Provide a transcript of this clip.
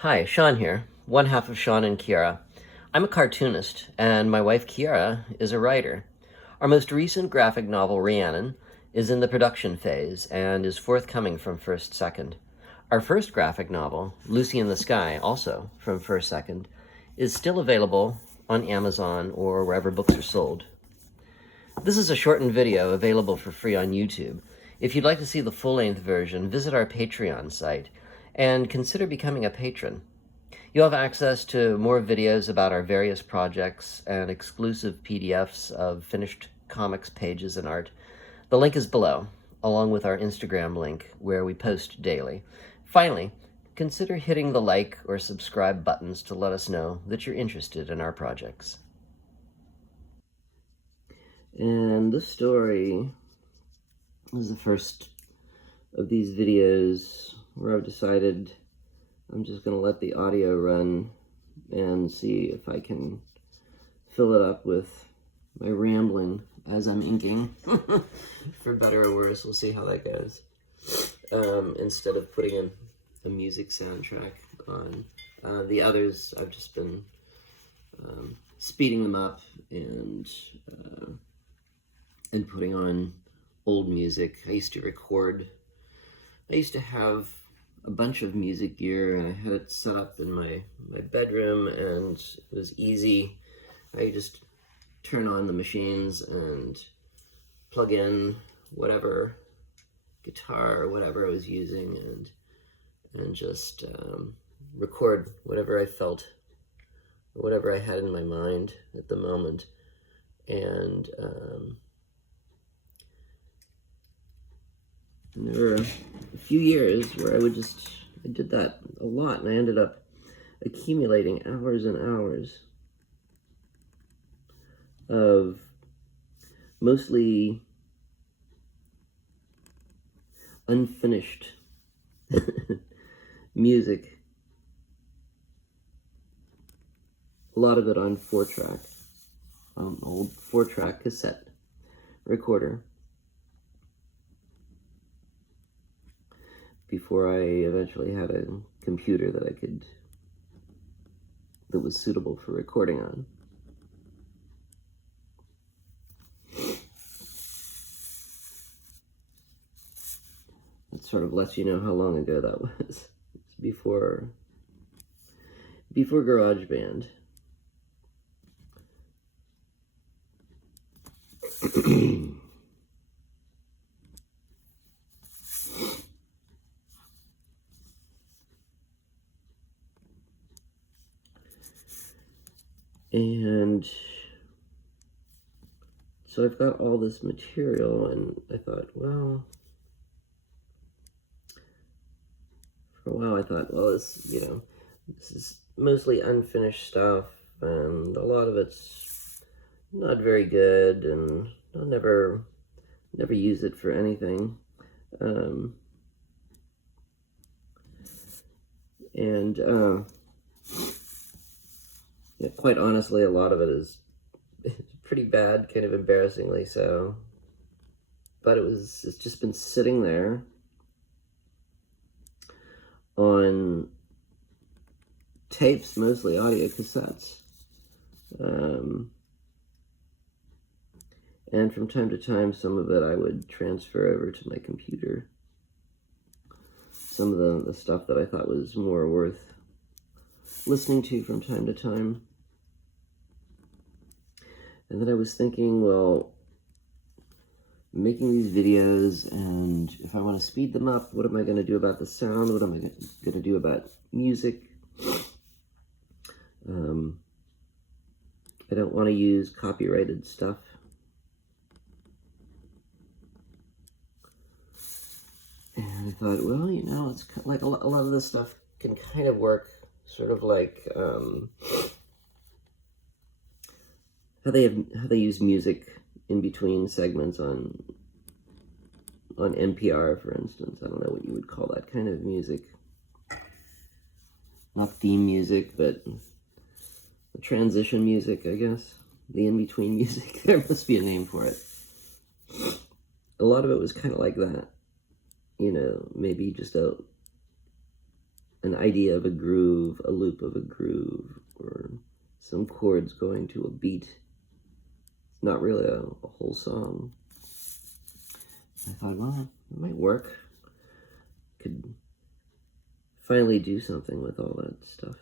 Hi, Sean here, one half of Sean and Kiara. I'm a cartoonist, and my wife Kiara is a writer. Our most recent graphic novel, Rhiannon, is in the production phase and is forthcoming from First Second. Our first graphic novel, Lucy in the Sky, also from First Second, is still available on Amazon or wherever books are sold. This is a shortened video available for free on YouTube. If you'd like to see the full-length version, visit our Patreon site and consider becoming a patron. You'll have access to more videos about our various projects and exclusive PDFs of finished comics, pages, and art. The link is below, along with our Instagram link, where we post daily. Finally, consider hitting the like or subscribe buttons to let us know that you're interested in our projects. And this story is the first of these videos where I've decided I'm just going to let the audio run and see if I can fill it up with my rambling as I'm inking. For better or worse, we'll see how that goes. Instead of putting in a music soundtrack on. The others, I've just been speeding them up and putting on old music. I used to have a bunch of music gear, and I had it set up in my bedroom, and it was easy. I just turn on the machines and plug in whatever guitar or whatever I was using, and just record whatever I felt, or whatever I had in my mind at the moment. And there were a few years where I did that a lot, and I ended up accumulating hours and hours of mostly unfinished music. A lot of it on 4-track, old 4-track cassette recorder, before I eventually had a computer that was suitable for recording on. It sort of lets you know how long ago that was. It's before GarageBand. And so I've got all this material, and I thought, well, for a while I thought, well, this is mostly unfinished stuff, and a lot of it's not very good, and I'll never use it for anything. Yeah, quite honestly, a lot of it is pretty bad, kind of embarrassingly so. But it's just been sitting there on tapes, mostly audio cassettes. And from time to time, some of it I would transfer over to my computer. Some of the stuff that I thought was more worth listening to from time to time. And then I was thinking, well, I'm making these videos, and if I want to speed them up, what am I going to do about the sound? What am I going to do about music? I don't want to use copyrighted stuff. And I thought, well, it's like a lot of this stuff can kind of work sort of like how they use music in between segments on NPR, for instance. I don't know what you would call that kind of music. Not theme music, but the transition music, I guess. The in-between music. There must be a name for it. A lot of it was kind of like that. Maybe just a an idea of a groove, a loop of a groove, or some chords going to a beat. It's not really a whole song. I thought, well, it might work. Could finally do something with all that stuff.